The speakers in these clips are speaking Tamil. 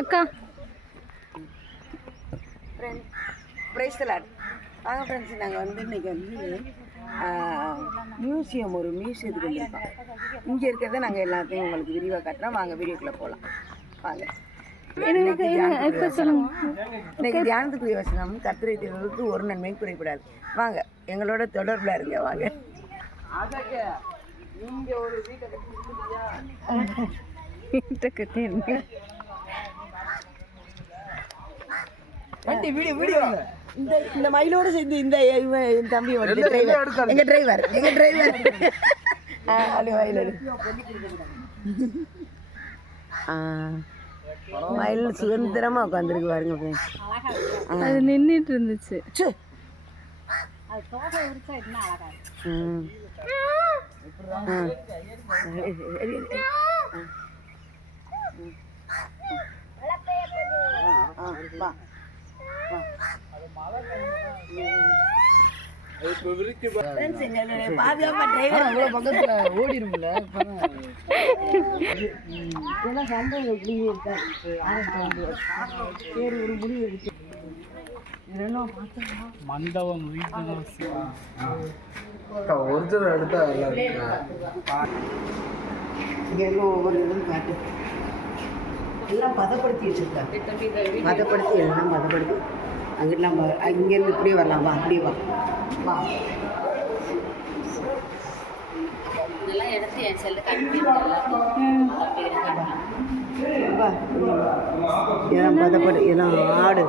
அக்கா. பிரைஸ் தலாட் வாங்க ஃப்ரெண்ட்ஸ் நாங்கள் வந்து இன்னைக்கு வந்து மியூசியம் ஒரு மியூசியத்துக்கு வந்திருக்கோம். இங்கே இருக்கிறத நாங்கள் எல்லாத்தையும் உங்களுக்கு விரிவாக காட்டுறோம். வாங்க வீடியோக்குள்ளே போகலாம் வாங்க. இன்னைக்கு தியானத்துக்குரிய வசனம் கத்திரை திருவுக்கு ஒரு நன்மையும் குறைக்கூடாது வாங்க எங்களோட தொடர்பில் இருங்க வாங்க. ஒரு வீட்டை கட்டி வண்டி வீடியோ வீடியோ இந்த இந்த மயிலோட சேர்ந்து இந்த இவன் என் தம்பி வந்து டிரைவர் எங்க டிரைவர் எங்க டிரைவர் அப்படி மயில் மயில் சுதந்திரமா உட்காந்துருக்கு பாருங்க. அது நின்றுட்டு இருந்துச்சு. ஆ. ஓடிடும்ல. சரி ஒரு முடிவு மண்டபம் ஒரிஜினல் எடுத்தா எல்லாம் ஒவ்வொரு இதுவும் காட்டு. எல்லாம் பதப்படுத்தி வச்சுருக்காங்க. பதப்படுத்தி எல்லாம் பதப்படுத்தி. அங்கிட்டு நம்ம இங்கேருந்து இப்படியே வரலாம். வா அப்படியே வா. வா. வா இதெல்லாம் பதப்படு இதெல்லாம் ஆடு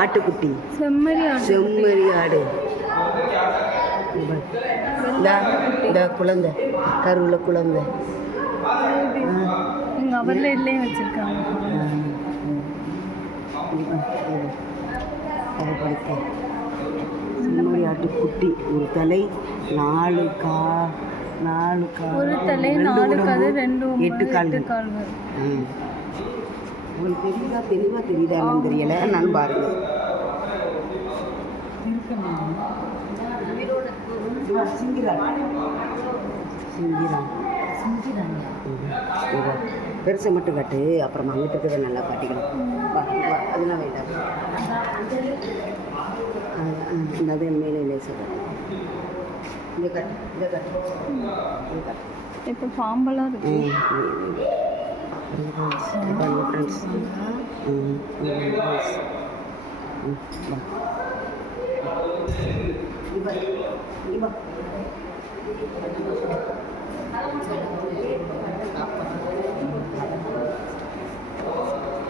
ஆட்டுக்குட்டி. செம்மறி செம்மறி ஆடு. இந்த குழந்தை கருவுல குழந்தை. அவரில் இல்லையே வச்சுருக்காங்க. பதப்படுத்த செம்மறி ஆட்டுக்குட்டி ஒரு தலை நாலு கா நாலு கா ஒரு தலை நாலு கது ரெண்டு எட்டு கால். உங்களுக்கு தெரியுதா தெளிவாக தெரியுதா என்னன்னு தெரியல. நான் பாருங்க. பெருசை மட்டும் காட்டு அப்புறம் அங்கிட்டு இருக்கிறத நல்லா காட்டிக்கணும். வா அதெல்லாம் வேண்டாம். அது மேலே இங்கே காட்டு இதை இப்போ பாம்பெல்லாம் இருக்கு. ஃப்ரெண்ட்ஸ்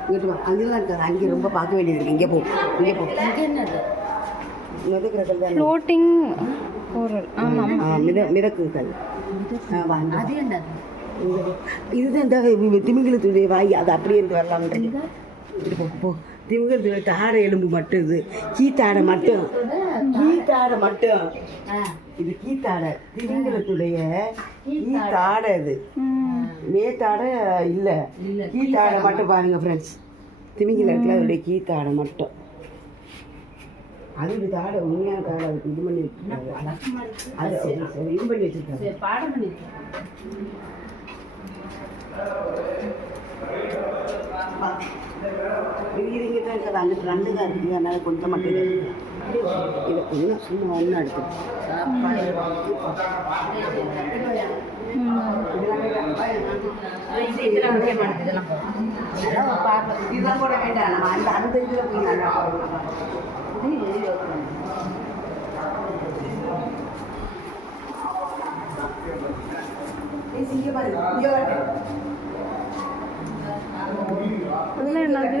இங்கிட்டு வா அங்கெல்லாம் இருக்காது அங்கே ரொம்ப பார்க்க வேண்டியது இருக்கு இங்கே போ இங்கே போ மிதக்கிற கல் தான் ஃப்ளோட்டிங் பொருள் ஆமாம் மித மிதக்கு கல் ஆ, இதுதான் இந்த திமிங்கலத்துடைய வாய் அது அப்படியே இருந்து வரலாம்ன்றது இது போ திமிங்கலத்துடைய தாடை எலும்பு மட்டும் இது. கீத்தாடை மட்டும். கீத்தாடை மட்டும். இது கீத்தாடை திமிங்கலத்துடைய கீத்தாடை இது மேத்தாடை இல்லை. கீத்தாடை மட்டும் பாருங்க ஃப்ரெண்ட்ஸ் திமிங்கில இருக்குல்ல அதோடைய கீத்தாடை மட்டும். அது இது தாடை உண்மையான தாடை அதுக்கு இது பண்ணி வச்சிருக்காங்க. அது சரி சரி இது பண்ணி வச்சிருக்காங்க. இங்கே தான் இருக்குது அங்கிட்டு ரெண்டு இருக்குது அதனால கொஞ்சம் மட்டும் இதை கொஞ்சம் சும்மா ஒன்று எடுத்து இதெல்லாம் வேண்டாம். நம்ம அந்த அந்த இதில் போய் நல்லா போடலாம். இது வெளியே வைக்கணும். ஏய், இங்க பாரு, இங்க பாரு. அதெல்லாம் என்னது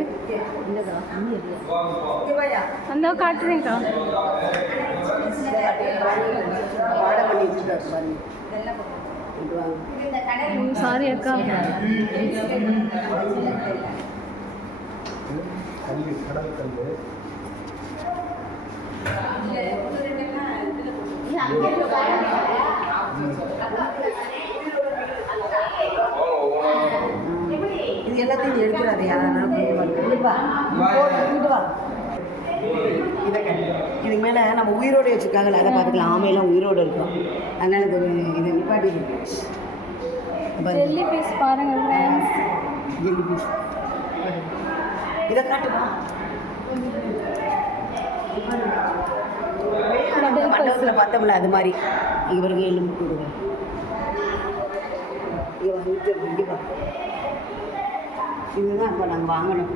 அந்த காட்டுறேங்க்கா வாடை பண்ணி சாரி அக்கா இது எல்லாத்தையும் எடுக்கிறாரு யாரும் இதுக்கு மேலே நம்ம உயிரோடு வச்சுருக்காங்கல்ல அதை பார்த்துக்கலாம். ஆமையெல்லாம் உயிரோடு இருக்கும். அதனால இது இதை நிப்பாட்டி பாருங்க. ஜெல்லி பீஸ் பாருங்க ஃப்ரெண்ட்ஸ் ஜெல்லி பீஸ் இதை காட்டுமா மண்டபத்தில் பார்த்தோம்ல அது மாதிரி. இவருக்கு எலும்பு கொடுங்க இவன் வந்துட்டு கண்டிப்பா இதுதான் இப்போ நாங்கள் வாங்கின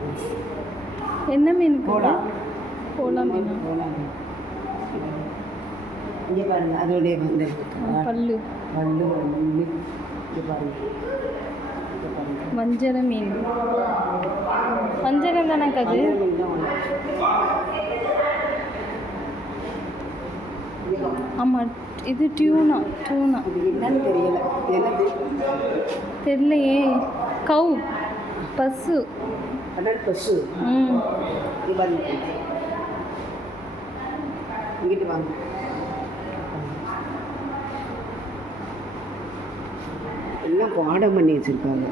என்ன மீன் கோலா கோலா மீன். கோலா இங்கே பாருங்க அதோடைய வந்து பல்லு. பல்லு வந்து இங்கே பாருங்க. வஞ்சர மீன். வஞ்சரம் அது அதே மீன் தான் பாருங்க. ஆமாம் இது டியூனா டியூனா என்னன்னு தெரியல. தெரியலையே. கவு. பசு. கடல் பசு. இங்கிட்டு வாங்க. எல்லாம் பாடம் பண்ணி வச்சிருக்காங்க.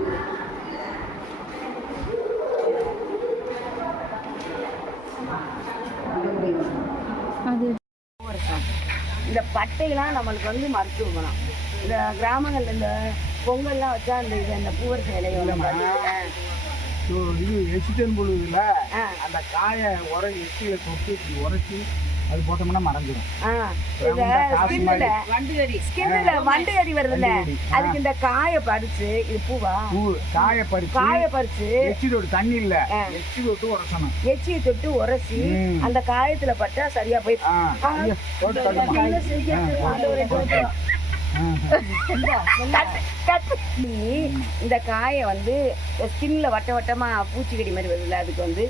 இந்த பட்டையெல்லாம் நம்மளுக்கு வந்து மருத்துவ குணம். இந்த கிராமங்கள்ல இந்த பொங்கல்லாம் வச்சா அந்த இது அந்த பூவர் சேலையோட இது எச்சிட்டன் பொழுதுல அந்த காயை உர எச்சியில் தொட்டு இப்படி உரைச்சி அது போட்டோம்னா ஸ்கின்னுல ஸ்கின்னுல வண்டு கறி வருதுல்ல. அதுக்கு இந்த காயை பறிச்சு இது பூவா? பூ காயை பறிச்சு காயை பறிச்சு. எச்சி தொட்டு தண்ணி இல்ல. எச்சி தொட்டு உரசணும். எச்சியை தொட்டு உரசி. அந்த காயத்துல பட்டா சரியா போய் இந்த காயை வந்து ஸ்கின்ல வட்ட வட்டமா பூச்சிக்கடி மாதிரி வருதுல்ல அதுக்கு வந்து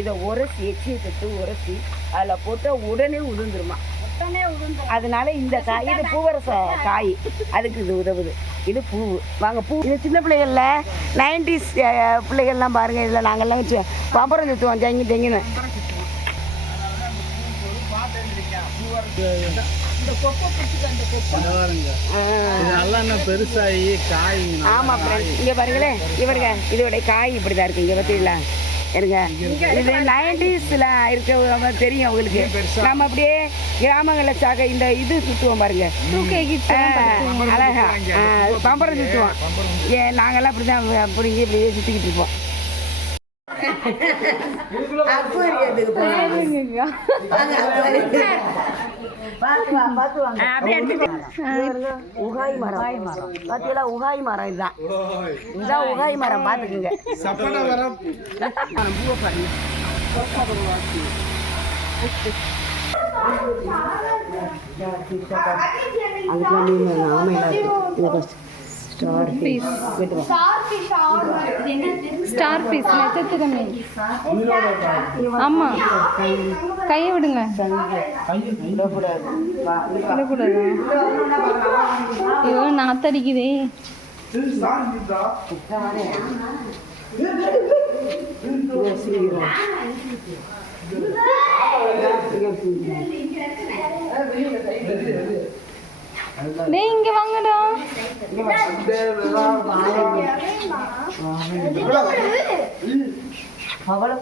இதை உரசி எச்சியை தொட்டு உரசி அதில் போட்டால் உடனே உதிர்ந்துருமா. அதனால இந்த காய் இது பூவரச காய். அதுக்கு இது உதவுது. இது பூ வாங்க பூ. இது சின்ன பிள்ளைகள்ல நைன்டிஸ் பிள்ளைகள்லாம் பாருங்க இதில் நாங்கள்லாம் வச்சு பம்பரம் சுற்றுவோம் தெங்கி தெங்கின்னு பெருசாகி காய் ஆமா ஃப்ரெண்ட்ஸ் இங்க பாருங்களேன் இவருங்க இதோட காய் இப்படி தான் இருக்கு இங்க பார்த்தீங்களா இருங்க. இது நைன்டிஸ்ல இருக்க தெரியும் உங்களுக்கு. நம்ம அப்படியே கிராமங்களில் சாக இந்த இது சுற்றுவோம் பாருங்க. அழகா. பம்பரம் சுற்றுவோம் ஏ நாங்கெல்லாம் அப்படி தான் பிடிங்கி இப்படியே சுற்றிக்கிட்டு இருப்போம். உகாய் மரம். பாத்தீங்களா? உகாய் மரம் இதுதான். இதுதான் உகாய் மரம் பாத்துக்குங்க. பூவை பாருங்க அதுக்கெல்லாம் ஆமையெல்லாம் இருக்கு ஸ்டார் வா ஸ்டார் பீஸ் நட்சத்திர மீன். ஆமாம் கையை விடுங்க. விடக்கூடாது. ஐயோ நாத்தடிக்குதே. டேய் இங்க வாங்கடா. பவள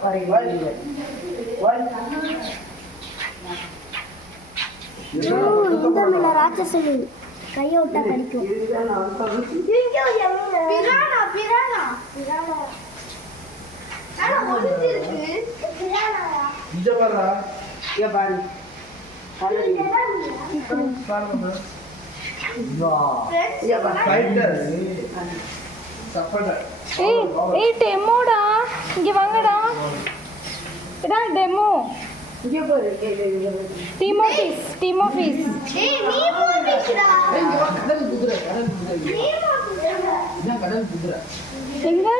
இந்த மேல ராட்சசன். கையை விட்டா கடிக்கும். பிரானா பிரானா பிரானா ஆனா ஒளிஞ்சிருக்கு. இங்க பாரு. இங்க. ஏய் ஏய் டெமோடா. இங்க வாங்கடா. இதா டெமோ. இங்க பாரு. டிமோஃபிஸ் டிமோஃபிஸ் ஏய் நீ இதான் கடல் குதிரை நான் பார்க்கறேன் கடல் குதிரை கடல் குதிரை எங்க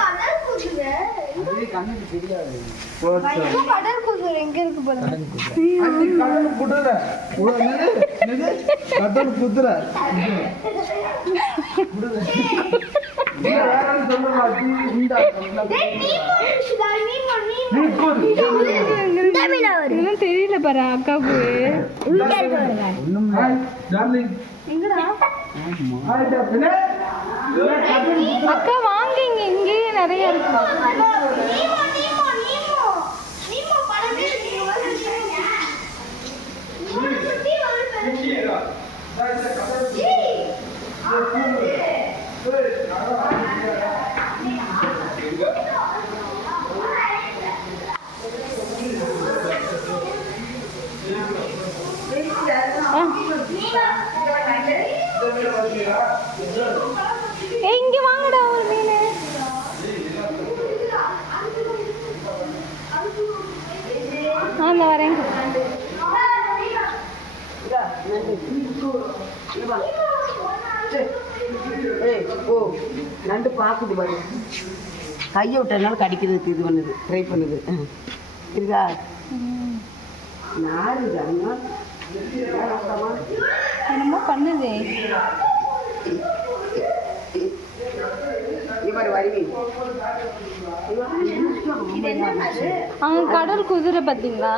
கடல் குதிரை தெரியல பாரு அக்காவுக்கு அக்கா நிறைய இருக்கு. Nemo, Nemo, Nemo. நீமோ பல பேர் நீங்க வந்துருக்கீங்க. ஒரு குட்டி ஒரு பெரிய. ஏய், ஏய் இங்க வாங்கடா இந்த வரேன் ஓ நண்டு பார்க்குது பாரு கையை விட்டனால கடிக்கிறதுக்கு இது பண்ணுது ட்ரை பண்ணுது. இருக்கா தாங்க என்னமோ பண்ணுது இவர் வருவி அங்க கடல் குதிரை பாத்தீங்களா?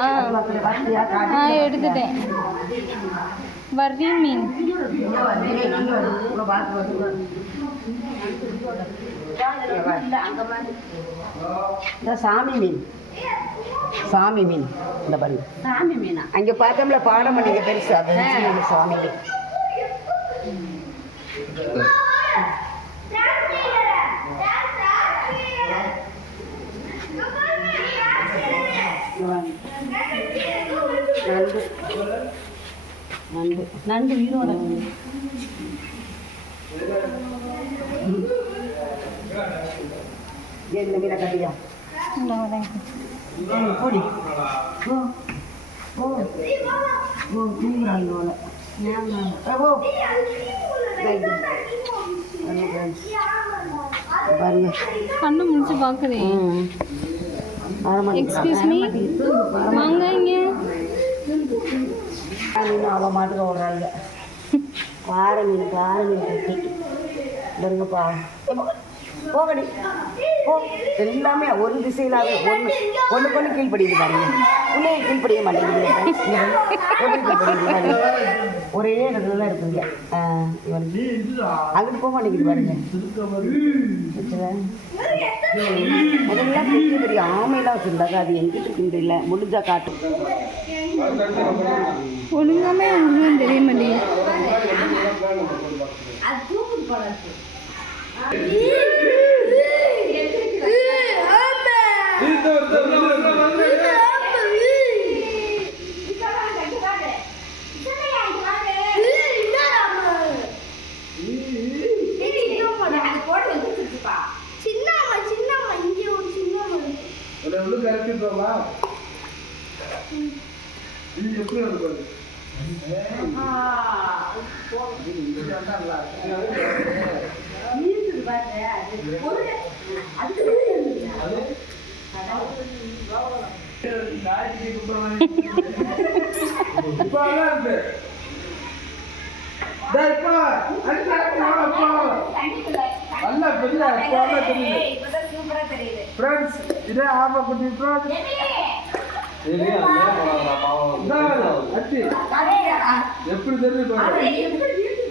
ஆ எடுத்துட்டேன். வர்றி மீன். சாமி மீன். சாமி மீன். இந்த பாருங்க. சாமி மீனா? அங்க பார்த்தோம்ல பாடம் பண்ணிக்க பெருசு. அது சாமி மீன் நண்டு. நண்டு உயிரோட. என்ன மீனை கட்டியா? போடி ஓ. ஓ. ஓ தூங்குறாங்க போல. ஏ, ஓ. பாருங்க கண்ணு முடிச்சு மணி. எக்ஸ்கியூஸ் மீ வாங்க இங்க. மீன் அவள் மாட்டுக்கு ஓடுறாங்க பாறை மீன் பாறை மீன் கட்டி. பாருங்கப்பா போகடி போ. எல்லாமே ஒரு திசையிலாவே ஒன்று ஒன்று கீழ்ப்படியுது பாருங்க உள்ளே கீழ்ப்படிய மாட்டேங்குது. ஒரே இடத்துல தான் இருக்குங்க. அங்கிட்டு போக மாட்டேங்குது பாருங்க. முதல்ல பெரிய பெரிய ஆமையெல்லாம் வச்சுருந்தாங்க அது எங்கிட்ட இருக்குன்னு இல்லை முடிஞ்சா காட்டு. ஒழுங்காமே ஒன்றும் தெரிய மாட்டேங்குது சின்னம்மா சின்னம்மா இங்கே ஒரு சின்னம்மா இருக்கு. உன்னை உள்ள கரைச்சிடுறோமா? இது எப்படி இருக்கும் இப்ப அதான் இருக்கு. டேய், இப்ப,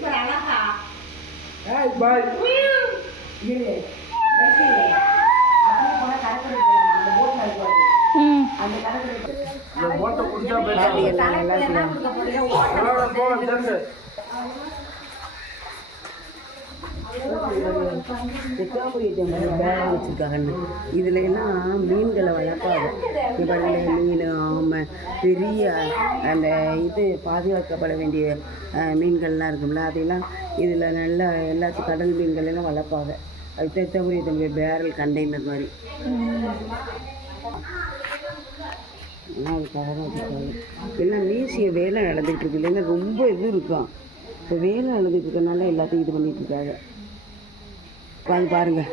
அடுத்த அடுத்த வாடா, இப்ப. நல்லா பெரிய இப்ப தெரியுது ஃப்ரெண்ட்ஸ் இதே ஆப்பா குட்டி ஃப்ரெண்ட்ஸ் அச்சி எப்படி தெரியுது பாருங்க ஏய் பாய் ம் இந்த போட்டை குடிச்சா பேசலாம் போ ஜென்ஸ் பேரம் வச்சுருக்காங்க இதில் எல்லாம் மீன்களை வளர்ப்பாங்க இங்க மீன் ஆமை பெரிய அந்த இது பாதுகாக்கப்பட வேண்டிய மீன்கள்லாம் இருக்கும்ல அதையெல்லாம் இதில் நல்லா எல்லாத்து கடல் மீன்கள் எல்லாம் வளர்ப்பாங்க அது தெத்தபுரிய தம்பி பேரல் கண்டெய்னர் மாதிரி அதுக்காக தான் வச்சுருக்காங்க எல்லாம் மீசிய வேலை நடந்துகிட்டு இருக்கு இல்லைன்னா ரொம்ப இது இருக்கும் இப்போ வேலை நடந்துகிட்டு இருக்கனால எல்லாத்தையும் இது பண்ணிட்டு இருக்காங்க வாங்கி பாருங்கள்